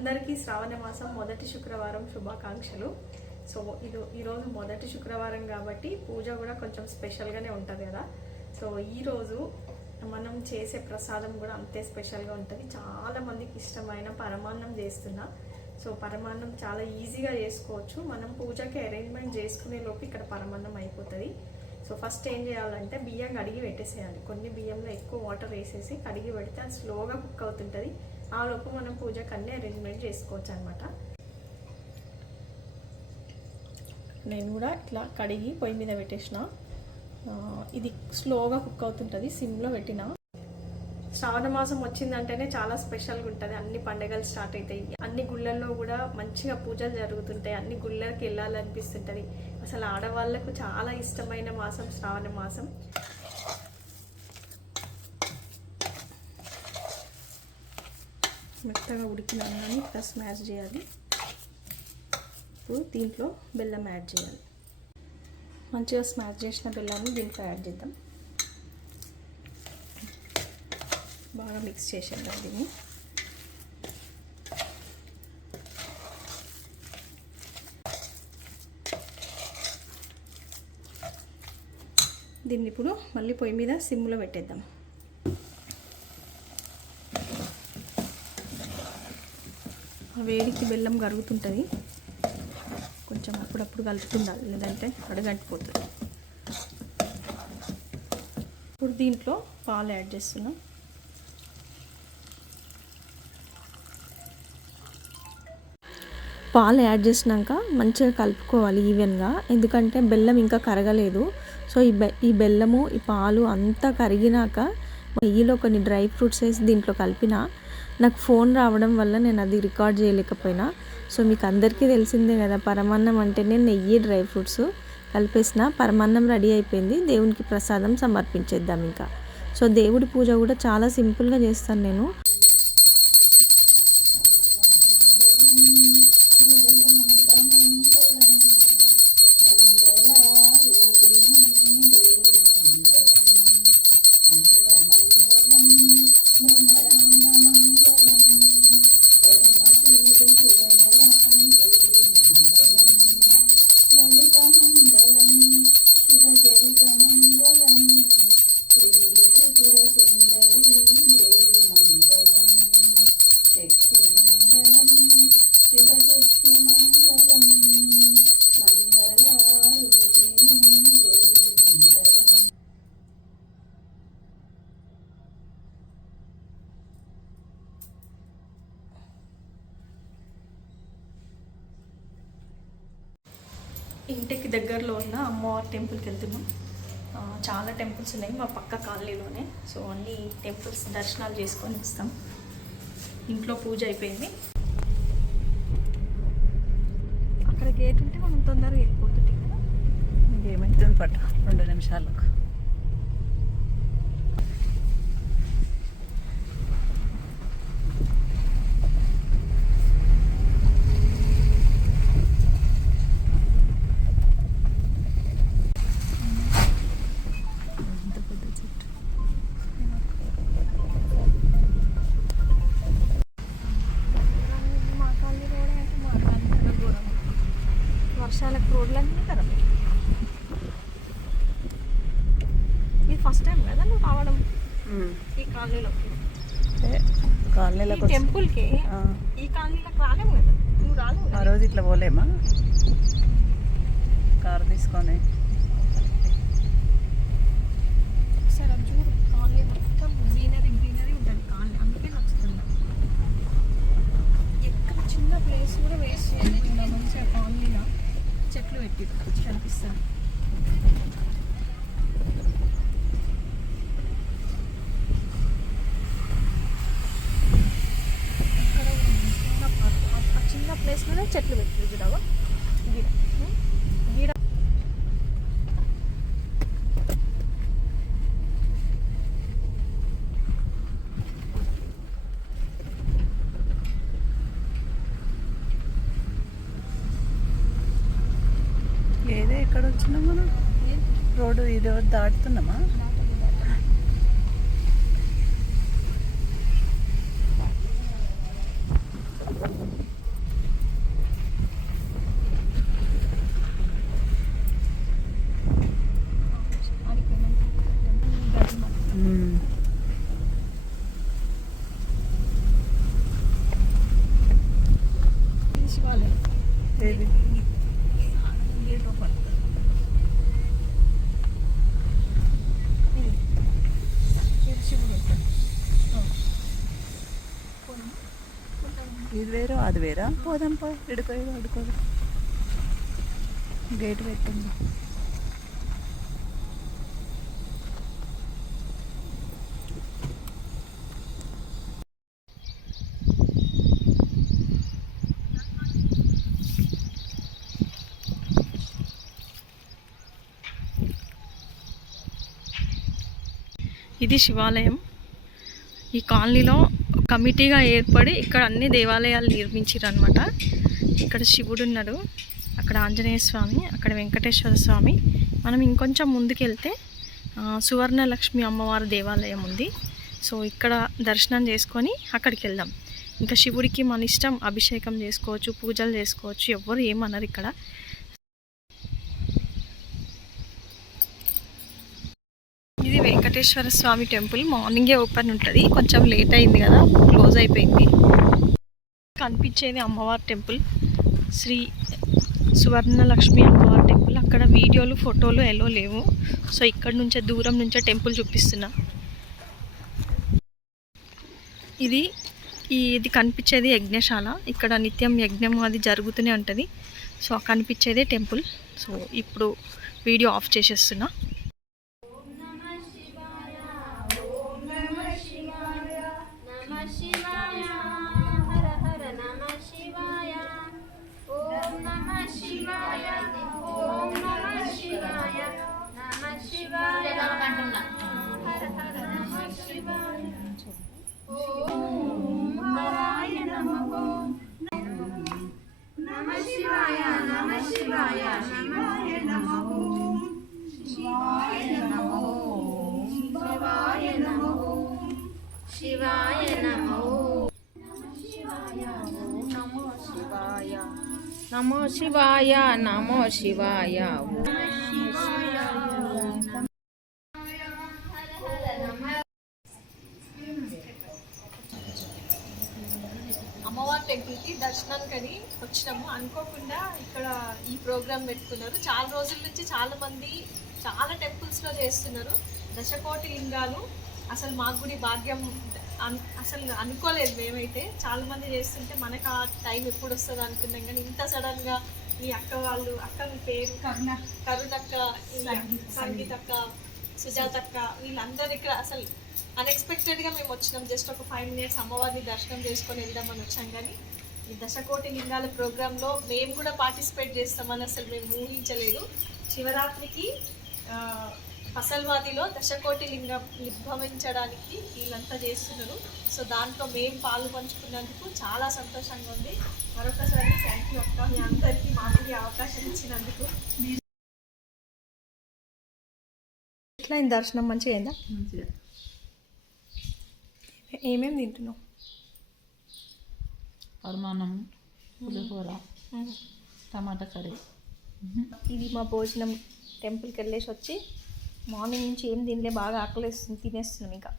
అందరికీ శ్రావణ మాసం మొదటి శుక్రవారం శుభాకాంక్షలు. సో ఈరోజు మొదటి శుక్రవారం కాబట్టి పూజ కూడా కొంచెం స్పెషల్గానే ఉంటుంది కదా. సో ఈరోజు మనం చేసే ప్రసాదం కూడా అంతే స్పెషల్గా ఉంటుంది. చాలామందికి ఇష్టమైన పరమాన్నం చేస్తున్నా. సో పరమాన్నం చాలా ఈజీగా చేసుకోవచ్చు. మనం పూజకి అరేంజ్మెంట్ చేసుకునే లోపు ఇక్కడ పరమాన్నం అయిపోతుంది. సో ఫస్ట్ ఏం చేయాలంటే బియ్యం కడిగి పెట్టేసేయాలి. కొన్ని బియ్యంలో ఎక్కువ వాటర్ వేసేసి కడిగి పెడితే అది స్లోగా కుక్ అవుతుంటుంది. ఆ లోపు మనం పూజకి అన్నీ అరేంజ్మెంట్ చేసుకోవచ్చు అనమాట. నేను కూడా ఇట్లా కడిగి పొయ్యి మీద పెట్టేసిన. ఇది స్లోగా కుక్ అవుతుంటుంది, సిమ్లో పెట్టిన. శ్రావణ మాసం వచ్చిందంటేనే చాలా స్పెషల్గా ఉంటుంది. అన్ని పండుగలు స్టార్ట్ అవుతాయి. అన్ని గుళ్ళల్లో కూడా మంచిగా పూజలు జరుగుతుంటాయి. అన్ని గుళ్ళకి వెళ్ళాలనిపిస్తుంటుంది. అసలు ఆడవాళ్ళకు చాలా ఇష్టమైన మాసం శ్రావణ మాసం. మెత్తగా ఉడికిన అన్నాన్ని ఇట్లా స్మాష్ చేయాలి. ఇప్పుడు దీంట్లో బెల్లం యాడ్ చేయాలి. మంచిగా స్మాష్ చేసిన బెల్లాన్ని దీంట్లో యాడ్ చేద్దాం. బాగా మిక్స్ చేసేద్దాం దీన్ని. దీన్ని ఇప్పుడు మళ్ళీ పొయ్యి మీద సిమ్లో పెట్టేద్దాం. ఆ వేడికి బెల్లం కరుగుతుంటుంది. కొంచెం అప్పుడప్పుడు కలుపుతుండాలి, లేదంటే అడగంటిపోతుంది. ఇప్పుడు దీంట్లో పాలు యాడ్ చేస్తున్నాం. పాలు యాడ్ చేసినాక మంచిగా కలుపుకోవాలి ఈవెన్గా, ఎందుకంటే బెల్లం ఇంకా కరగలేదు. సో ఈ బెల్లము ఈ పాలు అంతా కరిగినాక నెయ్యిలో కొన్ని డ్రై ఫ్రూట్స్ వేసి దీంట్లో కలిపిన. నాకు ఫోన్ రావడం వల్ల నేను అది రికార్డ్ చేయలేకపోయినా. సో మీకు అందరికీ తెలిసిందే కదా, పరమాన్నం అంటేనే నెయ్యి డ్రై ఫ్రూట్స్ కలిపేసిన. పరమాన్నం రెడీ అయిపోయింది. దేవునికి ప్రసాదం సమర్పించేద్దాం ఇంకా. సో దేవుడి పూజ కూడా చాలా సింపుల్గా చేస్తాను నేను. ఇంటికి దగ్గరలో ఉన్న అమ్మవారి టెంపుల్కి వెళ్తున్నాం. చాలా టెంపుల్స్ ఉన్నాయి మా పక్క కాలనీలోనే. సో అన్ని టెంపుల్స్ దర్శనాలు చేసుకొని వస్తాం. ఇంట్లో పూజ అయిపోయింది. అక్కడ గేట్ ఉంటే మనం తొందరగా వెళ్ళిపోతుంది కదా. ఏమైతుంది పట్ట 2 నిమిషాలకు. వర్షాలకు రోడ్లన్నీ ఖరాబ్. ఇది ఫస్ట్ టైం కదా నువ్వు రావడం ఈ కాలనీలోకి? కాలనీలోకి టెంపుల్కి ఈ కాలనీలోకి రాలేము కదా, నువ్వు రాలేము. ఆ రోజు ఇట్లా పోలేమా కారు తీసుకొని? సరే చూడు, కాలనీ మొత్తం గ్రీనరీ ఉంటుంది కాలనీ. అందుకే నచ్చుతుంది. ఎక్కడ చిన్న ప్లేస్ కూడా వేస్ట్ చేయకుండా మంచిగా కాలనీలో చెట్లు పెట్టి కనిపిస్తుంది. చిన్న ప్లేస్లోనే చెట్లు పెట్టి చూడవా గీడ గీడ. ఏదే ఎక్కడ వచ్చినాం మనం? రోడ్డు ఇది దాటుతున్నామా? ఇది వేరు అది వేరా పోదాం పో ఇడుకోదు అడుకోదు గేట్ పెట్టింది. ఇది శివాలయం. ఈ కాలనీలో కమిటీగా ఏర్పడి ఇక్కడ అన్ని దేవాలయాలు నిర్మించారు అనమాట. ఇక్కడ శివుడు ఉన్నాడు, అక్కడ ఆంజనేయ స్వామి, అక్కడ వెంకటేశ్వర స్వామి. మనం ఇంకొంచెం ముందుకెళ్తే సువర్ణలక్ష్మి అమ్మవారి దేవాలయం ఉంది. సో ఇక్కడ దర్శనం చేసుకొని అక్కడికి వెళ్దాం. ఇంకా శివుడికి మన ఇష్టం అభిషేకం చేసుకోవచ్చు, పూజలు చేసుకోవచ్చు, ఎవ్వరు ఏమన్నారు ఇక్కడ. ఇది వెంకటేశ్వర స్వామి టెంపుల్. మార్నింగే ఓపెన్ ఉంటుంది, కొంచెం లేట్ అయింది కదా, క్లోజ్ అయిపోయింది. కనిపించేది అమ్మవారి టెంపుల్, శ్రీ సువర్ణలక్ష్మి అమ్మవారి టెంపుల్. అక్కడ వీడియోలు ఫోటోలు ఎలో లేవు, సో ఇక్కడ నుంచే దూరం నుంచే టెంపుల్ చూపిస్తున్నా. ఇది కనిపించేది యజ్ఞశాల. ఇక్కడ నిత్యం యజ్ఞం అది జరుగుతూనే ఉంటుంది. సో కనిపించేదే టెంపుల్. సో ఇప్పుడు వీడియో ఆఫ్ చేసేస్తున్నా. నమో శివాయ నమో శివాయ. అమ్మవారి టెంపుల్కి దర్శనానికని వచ్చినాము. అనుకోకుండా ఇక్కడ ఈ ప్రోగ్రామ్ పెట్టుకున్నారు. చాలా రోజుల నుంచి చాలా మంది చాలా టెంపుల్స్లో చేస్తున్నారు దశకోటి లింగాలు. అసలు మాకు కూడా భాగ్యం అసలు అనుకోలేదు మేమైతే. చాలా మంది చేస్తుంటే మనకు ఆ టైం ఎప్పుడు వస్తుంది అనుకున్నాం, కానీ ఇంత సడన్గా మీ అక్క వాళ్ళు, అక్క మీ పేరు కరుణక్క, సంగీత అక్క, సుజాత అక్క, వీళ్ళందరూ ఇక్కడ అసలు అన్ఎక్స్పెక్టెడ్గా మేము వచ్చినాం. జస్ట్ ఒక 5 minutes అమ్మవారిని దర్శనం చేసుకొని వెళ్దామని వచ్చాం. కానీ ఈ దశకోటి లింగాల ప్రోగ్రాంలో మేము కూడా పార్టిసిపేట్ చేస్తామని అసలు మేము ఊహించలేదు. శివరాత్రికి ఫసల్వాదిలో దశకోటి లింగం ఉద్భవించడానికి వీళ్ళంతా చేస్తున్నారు. సో దాంట్లో మేము పాలు పంచుకున్నందుకు చాలా సంతోషంగా ఉంది. మరొకసారి థ్యాంక్ యూ అక్క, మీ అందరికీ మాకు అవకాశం ఇచ్చినందుకు. ఎట్లా అయింది దర్శనం? మంచిగా అయిందా? ఏమేమి తింటున్నావు? పరమాన్నం, పులిహోర, టమాటా కర్రీ. ఇది మా భోజనం. టెంపుల్కి వెళ్ళేసి వచ్చి మార్నింగ్ నుంచి ఏం తినలే, బాగా ఆకలిస్తుంది, తినేస్తున్నాం ఇంకా.